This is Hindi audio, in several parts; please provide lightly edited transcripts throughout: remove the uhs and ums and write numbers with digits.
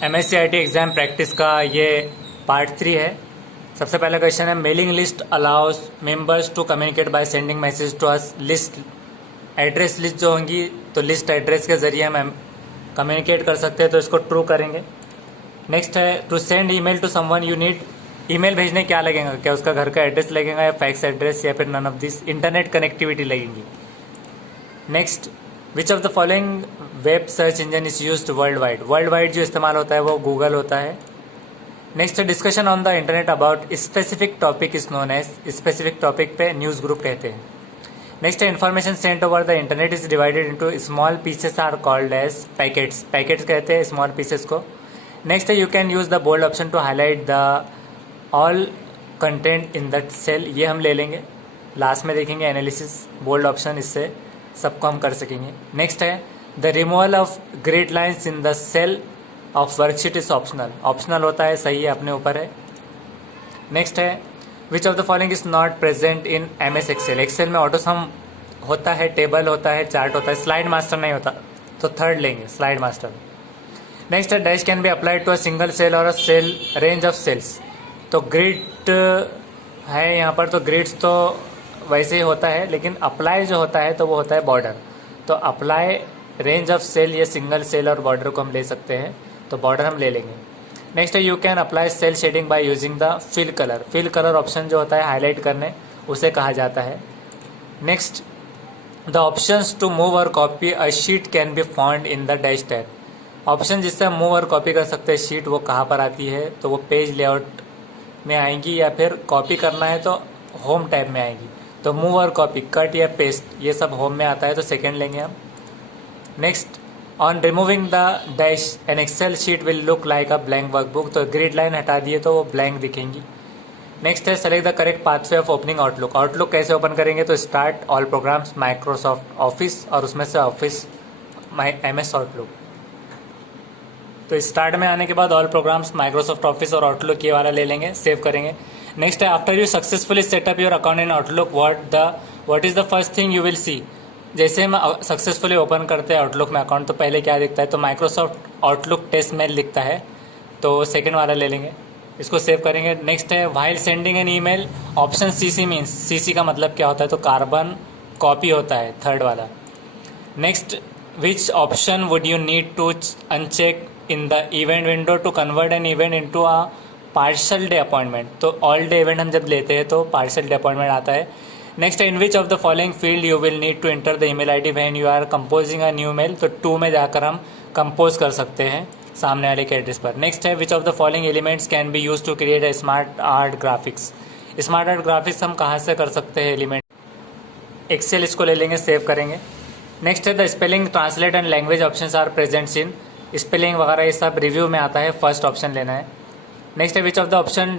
MSc IT एग्ज़ाम प्रैक्टिस का ये पार्ट 3 है। सबसे पहला क्वेश्चन है, mailing list allows members to communicate by sending message to us list. Address list जो होंगी तो लिस्ट एड्रेस के जरिए हम कम्युनिकेट कर सकते हैं, तो इसको ट्रू करेंगे। नेक्स्ट है, to send email to someone you need. Email भेजने क्या लगेगा, क्या उसका घर का एड्रेस लगेगा या फैक्स एड्रेस या फिर none of this. Internet connectivity लगेगी। Next, which of the following web search engine is used world wide. World wide जो इस्तेमाल होता है वो गूगल होता है। Next, discussion on the internet about specific topic is known as. Specific topic पे न्यूज़ ग्रुप कहते हैं। नेक्स्ट है, information sent over the internet is divided into small pieces are called as packets. Packets कहते हैं स्मॉल पीसेस को। नेक्स्ट है, you can use the bold option to highlight the all content in that cell. ये हम ले लेंगे, लास्ट में देखेंगे एनालिसिस। बोल्ड ऑप्शन, इससे सबको हम कर सकेंगे। नेक्स्ट है, the removal of grid lines in the cell of worksheet is optional. Optional होता है, सही है, अपने ऊपर है। नेक्स्ट है, which of the following is not present in MS Excel. Excel में ऑटो सम होता है, टेबल होता है, चार्ट होता है, स्लाइड मास्टर नहीं होता, तो थर्ड लेंगे, स्लाइड मास्टर। नेक्स्ट है, dash can be applied to a single cell or a cell range of cells. तो ग्रिड है यहाँ पर, तो ग्रिड्स तो वैसे ही होता है, लेकिन अप्लाई जो होता है तो वो होता है बॉर्डर। तो अप्लाई रेंज ऑफ सेल, ये सिंगल सेल और बॉर्डर को हम ले सकते हैं, तो बॉर्डर हम ले लेंगे। नेक्स्ट है, you can apply cell shading by using the fill colour. Fill colour option जो होता है हाईलाइट करने, उसे कहा जाता है। Next, the options to move or copy a sheet can be found in the dash tab. Option जिससे हम मूव और कॉपी कर सकते हैं शीट, वो कहाँ पर आती है, तो वो पेज लेआउट में आएंगी, या फिर कॉपी करना है तो होम टैब में आएगी। तो मूव और कॉपी, कट या पेस्ट, ये सब होम में आता है, तो सेकेंड लेंगे हम। Next, on removing the dash an Excel sheet will look like a blank workbook. तो ग्रिड लाइन हटा दिए तो वो ब्लैंक दिखेंगी। नेक्स्ट है, select the correct pathway of opening Outlook. Outlook कैसे ओपन करेंगे, तो start, all programs, Microsoft Office, और उसमें से ऑफिस MS आउटलुक। तो स्टार्ट में आने के बाद ऑल प्रोग्राम्स, माइक्रोसॉफ्ट ऑफिस और आउटलुक, ये वाला ले लेंगे, सेव करेंगे। नेक्स्ट है, after you successfully setup your account in outlook, what is the first thing you will see. जैसे हम सक्सेसफुली ओपन करते हैं आउटलुक में अकाउंट, तो पहले क्या दिखता है, तो माइक्रोसॉफ्ट आउटलुक टेस्ट मेल दिखता है, तो सेकेंड वाला ले लेंगे, इसको सेव करेंगे। नेक्स्ट है, while sending an email, option CC means, CC का मतलब क्या होता है, तो कार्बन कॉपी होता है, थर्ड वाला। Next, which option would you need to uncheck in the event window to convert an event into a partial day appointment. तो ऑल डे इवेंट हम जब लेते हैं तो पार्शियल डे अपॉइंटमेंट आता है। Next, in which of the following field you will need to enter the email ID when you are composing a new mail. तो 2 में जाकर हम कंपोज कर सकते हैं सामने वाले के एड्रेस पर। नेक्स्ट है, which of the following elements can be use to create a smart art graphics. Smart art graphics हम कहाँ से कर सकते हैं एलिमेंट, एक्सेल, इसको ले लेंगे, सेव करेंगे। नेक्स्ट है, the spelling, translate and language options are presents in. Spelling वगैरह ये सब रिव्यू में आता है, फर्स्ट ऑप्शन लेना है। नेक्स्ट है, which of the option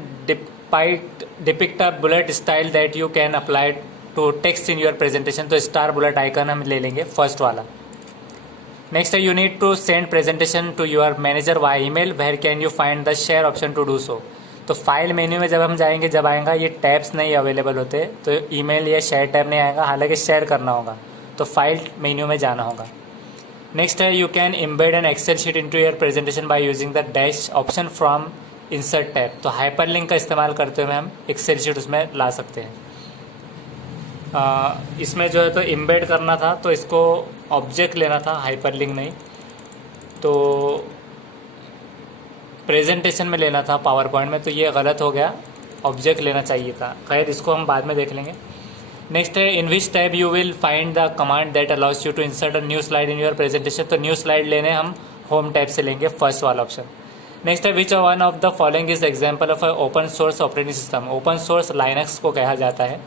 depict a bullet style that you can apply to text in your presentation. तो स्टार बुलेट आइकन हम ले लेंगे, फर्स्ट वाला। नेक्स्ट है, you need to send presentation to your manager via email, where can you find the share option to do so. तो फाइल मेन्यू में जब हम जाएंगे, जब आएगा ये टैब्स नहीं अवेलेबल होते, तो ईमेल या शेयर टैब नहीं आएगा, हालांकि शेयर करना होगा, तो फाइल मेन्यू में जाना होगा। नेक्स्ट है, you can embed an Excel sheet into your presentation by using the dash option from insert tab. तो हाइपरलिंक का इस्तेमाल करते हुए हम एक्सेल शीट उसमें ला सकते हैं। इसमें जो है तो इम्बेड करना था, तो इसको ऑब्जेक्ट लेना था, हाइपरलिंक नहीं, तो प्रेजेंटेशन में लेना था पावर पॉइंट में, तो ये गलत हो गया, ऑब्जेक्ट लेना चाहिए था। खैर, इसको हम बाद में देख लेंगे। नेक्स्ट है, in which tab you will find the command that allows you to insert a new slide in your presentation. तो न्यू स्लाइड लेने हम होम टैब से लेंगे, फर्स्ट वाला ऑप्शन। नेक्स्ट है, which one of the following is example of open source operating system. Open source Linux को कहा जाता है।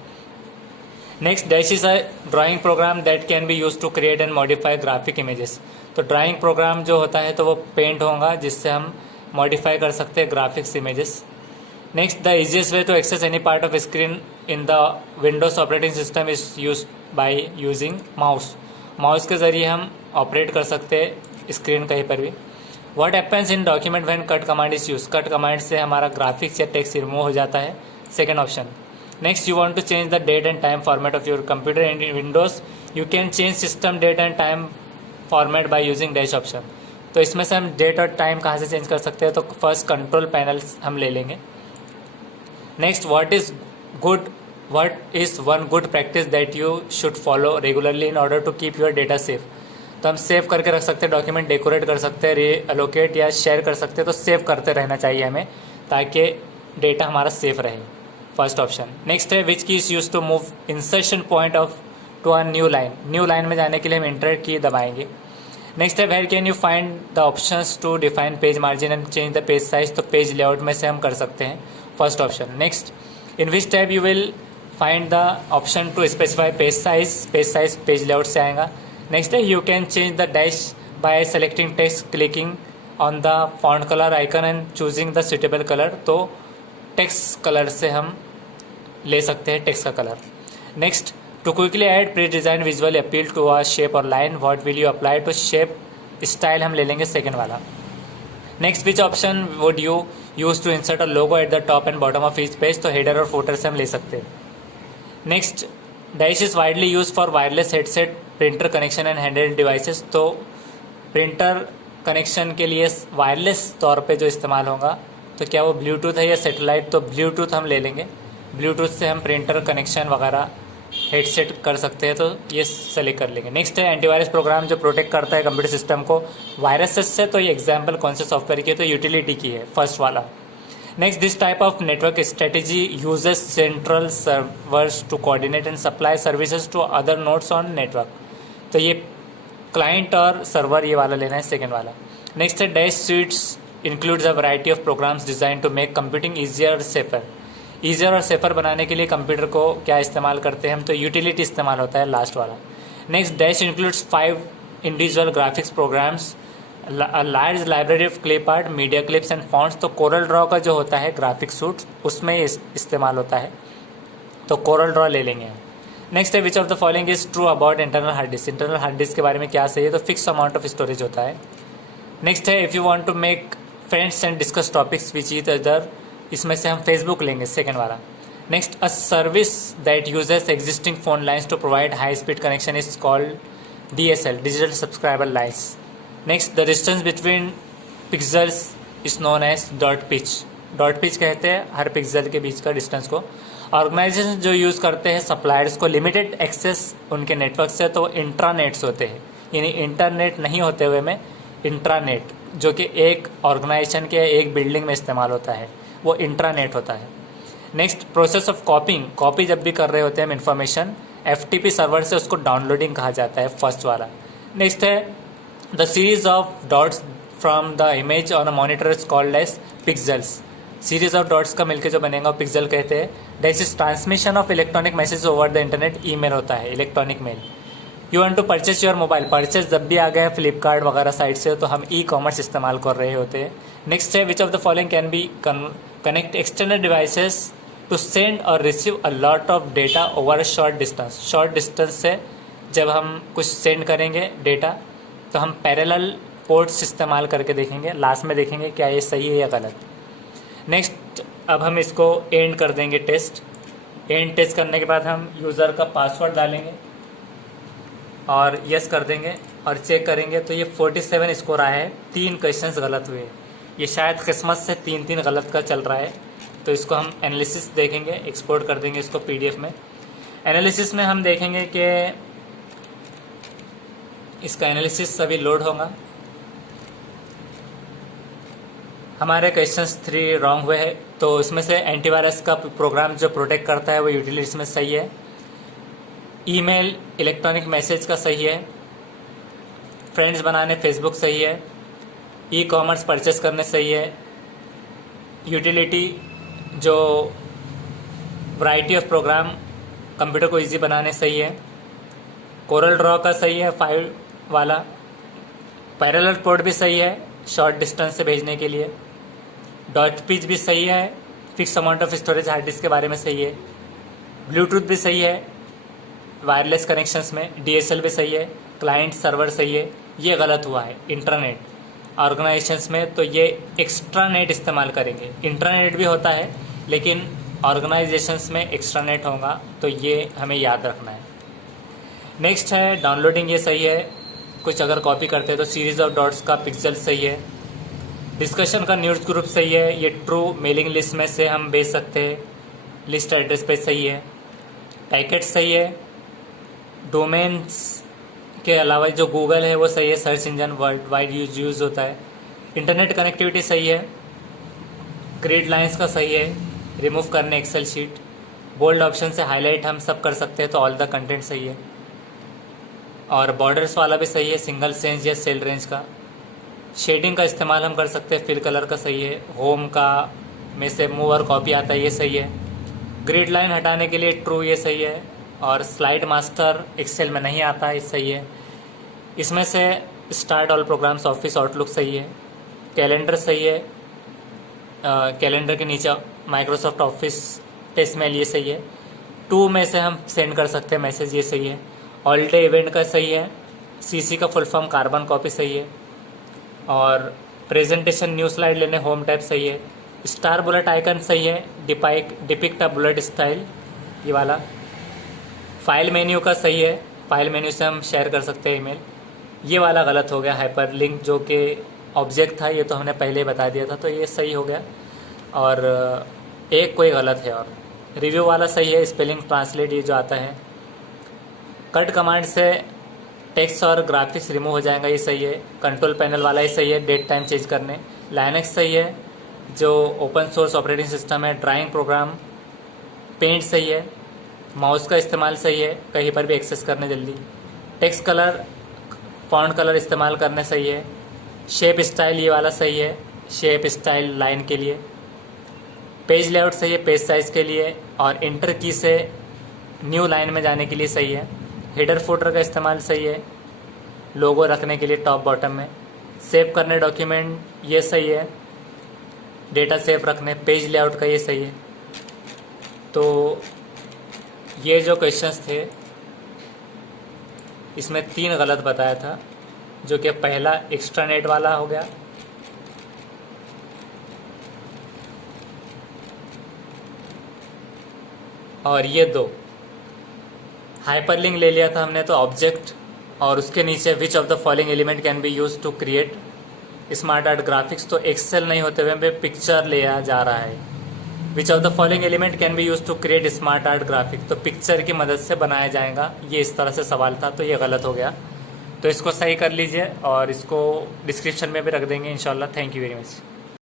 Next, dash is a drawing program that can be use to create and modify graphic images. तो ड्राइंग प्रोग्राम जो होता है तो वो पेंट होगा, जिससे हम मॉडिफाई कर सकते हैं graphics images. Next, the easiest way to access any part of screen in the Windows operating system is use by using mouse. Mouse के जरिए हम ऑपरेट कर सकते हैं स्क्रीन कहीं पर भी। What happens in document when cut command is use. Cut command से हमारा ग्राफिक्स या टेक्स्ट रिमूव हो जाता है, second option. Next, you want to change the date and time format of your computer in Windows. You can change system date and time format by using dash option. तो इसमें से हम डेट और टाइम कहाँ से चेंज कर सकते हैं, तो फर्स्ट कंट्रोल पैनल हम ले लेंगे। Next, what is one good practice that you should follow regularly in order to keep your data safe. तो हम सेव करके रख सकते हैं, डॉक्यूमेंट डेकोरेट कर सकते हैं, रीअलोकेट या शेयर कर सकते हैं। तो सेव करते रहना चाहिए हमें, ताकि डेटा हमारा सेफ रहे। First option. नेक्स्ट है, which key is use to move insertion point of to a new line. New line में जाने के लिए हम इंटर की दबाएंगे। नेक्स्ट है, where can you find the options to define page margin and change the page size. तो पेज लेआउट में से हम कर सकते हैं, first option. Next, in which tab you will find the option to specify page size. Page size page layout से आएगा। नेक्स्ट है, you can change the dash by selecting text, clicking on the font colour icon and choosing the suitable colour. तो टेक्स्ट कलर से हम ले सकते हैं टेक्स्ट का colour. Next, to quickly add pre design visual appeal to a shape or line, what will you apply to shape style, हम ले लेंगे सेकेंड वाला। Next, which option would you use to insert a logo at the top and bottom of each page. तो हेडर और फुटर से हम ले सकते हैं। Next, dash is widely use for wireless headset, printer connection and handheld devices. तो प्रिंटर कनेक्शन के लिए वायरलेस तौर पे जो इस्तेमाल होगा, तो क्या वो ब्लूटूथ है या सेटेलाइट। तो ब्लूटूथ हम ले लेंगे। ब्लूटूथ से हम प्रिंटर कनेक्शन वगैरह हेडसेट कर सकते हैं, तो ये सेलेक्ट कर लेंगे। नेक्स्ट है, एंटीवायरस प्रोग्राम जो प्रोटेक्ट करता है कंप्यूटर सिस्टम को वायरसेस से। तो ये एग्जांपल कौन से सॉफ्टवेयर की है, तो यूटिलिटी की है, फर्स्ट वाला। Next, this type of network strategy uses central servers to coordinate and supply services to other nodes on network. तो ये क्लाइंट और सर्वर ये वाला लेना है, सेकेंड वाला। नेक्स्ट है, dash suites includes a variety of programs design to make computing easier और सेफर। ईजियर और सेफर बनाने के लिए कंप्यूटर को क्या इस्तेमाल करते हैं हम, तो यूटिलिटी इस्तेमाल होता है, लास्ट वाला। Next, dash includes 5 individual graphics programs, large library of clip art, media clips and fonts. तो कोरल ड्रॉ का जो होता है ग्राफिक सूट, उसमें इस्तेमाल होता है, तो कोरल ड्रॉ ले लेंगे हम। नेक्स्ट है, which of the following is true about internal hard disk. Internal hard disk के बारे में क्या सही है, तो फिक्स अमाउंट ऑफ स्टोरेज होता है। नेक्स्ट है, if you want to make friends and discuss topics which is other, इसमें से हम फेसबुक लेंगे, सेकेंड वाला। Next, a service that uses existing phone lines to provide high speed connection is called DSL, digital subscriber lines. Next, the distance between pixels is known as dot pitch. Dot pitch कहते हैं हर पिक्सल के बीच का डिस्टेंस को। ऑर्गेनाइजेशन जो यूज़ करते हैं सप्लायर्स को लिमिटेड एक्सेस उनके नेटवर्क से, तो इंट्रानेट्स होते हैं, यानी इंटरनेट नहीं होते हुए में इंट्रानेट, जो कि एक ऑर्गेनाइजेशन के एक बिल्डिंग में इस्तेमाल होता है, वो इंट्रानेट होता है। नेक्स्ट, प्रोसेस ऑफ कॉपिंग, कॉपी जब भी कर रहे होते हैं हम इन्फॉर्मेशन, FTP सर्वर से उसको डाउनलोडिंग कहा जाता है, फर्स्ट वाला। नेक्स्ट है, the series of dots from the image on a monitor is called as pixels. Series of dots का मिलकर जो बनेगा वो पिक्सल कहते हैं। That is transmission of electronic message over the internet, email होता है, electronic mail. You want to purchase your mobile, purchase जब भी आ गया फ्लिपकार्ट वगैरह साइट से, तो हम E-कॉमर्स इस्तेमाल कर रहे होते हैं। नेक्स्ट है, which of the following can be connect external devices to send और receive a lot of data over a short distance. Short distance से जब हम कुछ सेंड करेंगे डेटा, तो हम पैरेलल पोर्ट्स इस्तेमाल करके देखेंगे, लास्ट में देखेंगे क्या ये सही है या गलत। नेक्स्ट, अब हम इसको एंड कर देंगे टेस्ट। एंड टेस्ट करने के बाद हम यूज़र का पासवर्ड डालेंगे और यस कर देंगे और चेक करेंगे, तो ये 47 स्कोर आया है, 3 क्वेश्चंस गलत हुए। ये शायद किस्मत से 3-3 गलत का चल रहा है। तो इसको हम एनालिसिस देखेंगे, एक्सपोर्ट कर देंगे इसको PDF में। एनालिसिस में हम देखेंगे कि इसका एनालिसिस अभी लोड होगा। हमारे क्वेश्चंस 3 रॉन्ग हुए हैं, तो इसमें से एंटीवायरस का प्रोग्राम जो प्रोटेक्ट करता है वो यूटिलिटीज में सही है। ईमेल इलेक्ट्रॉनिक मैसेज का सही है। फ्रेंड्स बनाने फेसबुक सही है। E-कॉमर्स परचेस करने सही है। यूटिलिटी जो वैरायटी ऑफ प्रोग्राम कंप्यूटर को इजी बनाने सही है। कोरल ड्रॉ का सही है 5 वाला। पैरेलल पोर्ट भी सही है शॉर्ट डिस्टेंस से भेजने के लिए। डॉट पिच भी सही है। Fix amount of storage hard disk के बारे में सही है। ब्लूटूथ भी सही है वायरलेस कनेक्शंस में। DSL भी सही है। क्लाइंट सर्वर सही है। ये गलत हुआ है इंटरनेट ऑर्गेनाइजेशंस में, तो ये एक्स्ट्रानेट इस्तेमाल करेंगे। इंटरनेट भी होता है लेकिन ऑर्गेनाइजेशंस में एक्स्ट्रानेट होगा, तो ये हमें याद रखना है। नेक्स्ट है डाउनलोडिंग, ये सही है। कुछ अगर कॉपी करते हैं तो सीरीज ऑफ डॉट्स का पिक्सल सही है। डिस्कशन का न्यूज़ ग्रुप सही है, ये ट्रू मेलिंग लिस्ट में से हम भेज सकते हैं, लिस्ट एड्रेस पे सही है। पैकेट सही है। डोमेन्स के अलावा जो गूगल है वो सही है, search engine world wide use होता है। इंटरनेट कनेक्टिविटी सही है। ग्रिड लाइंस का सही है, रिमूव करने एक्सेल शीट। बोल्ड ऑप्शन से हाईलाइट हम सब कर सकते हैं तो ऑल द कंटेंट सही है। और बॉर्डर्स वाला भी सही है, सिंगल सेंस या सेल रेंज का। शेडिंग का इस्तेमाल हम कर सकते हैं, फिल कलर का सही है। होम का में से मूव और कॉपी आता है, ये सही है। ग्रिड लाइन हटाने के लिए ट्रू, ये सही है। और स्लाइड मास्टर एक्सेल में नहीं आता, ये सही है। इसमें से start all programmes office outlook सही है। कैलेंडर सही है। कैलेंडर के नीचे माइक्रोसॉफ्ट ऑफिस टेस्ट मेल, ये सही है। टू में से हम सेंड कर सकते हैं मैसेज, ये सही है। ऑल डे इवेंट का सही है। सीसी का फुल फॉर्म कार्बन कॉपी सही है। और प्रेजेंटेशन न्यू स्लाइड लेने होम टैब सही है। स्टार बुलेट आइकन सही है। डिपिक्ट अ बुलेट स्टाइल, ये वाला। फाइल मेन्यू का सही है, फाइल मेन्यू से हम शेयर कर सकते हैं ईमेल। ये वाला गलत हो गया, हाइपर लिंक जो कि ऑब्जेक्ट था, ये तो हमने पहले ही बता दिया था, तो ये सही हो गया। और एक कोई गलत है। और रिव्यू वाला सही है, स्पेलिंग ट्रांसलेट ये जो आता है। कट कमांड से टेक्स्ट और ग्राफिक्स रिमूव हो जाएगा, ये सही है। कंट्रोल पैनल वाला ही सही है, डेट टाइम चेंज करने। लाइनक्स सही है, जो ओपन सोर्स ऑपरेटिंग सिस्टम है। ड्राइंग प्रोग्राम, पेंट सही है। माउस का इस्तेमाल सही है, कहीं पर भी एक्सेस करने जल्दी। टेक्स्ट कलर, फॉन्ट कलर इस्तेमाल करने सही है। शेप स्टाइल ये वाला सही है, शेप स्टाइल लाइन के लिए। पेज लेआउट सही है, पेज साइज के लिए। और इंटर की से न्यू लाइन में जाने के लिए सही है। हेडर फुटर का इस्तेमाल सही है, लोगो रखने के लिए टॉप बॉटम में। सेव करने डॉक्यूमेंट, ये सही है। डेटा सेव रखने, पेज लेआउट का ये सही है। तो ये जो क्वेश्चंस थे इसमें 3 गलत बताया था, जो कि पहला एक्स्ट्रानेट वाला हो गया। और ये 2 हाइपरलिंक ले लिया था हमने, तो ऑब्जेक्ट और उसके नीचे which of the following element can be use to create smart art graphics, तो एक्सेल नहीं होते हुए पिक्चर लिया जा रहा है। Which of the following element can be use to create smart art graphic, तो पिक्चर की मदद से बनाया जाएगा। ये इस तरह से सवाल था, तो ये गलत हो गया। तो इसको सही कर लीजिए और इसको डिस्क्रिप्शन में भी रख देंगे इंशाल्लाह। Thank you very much.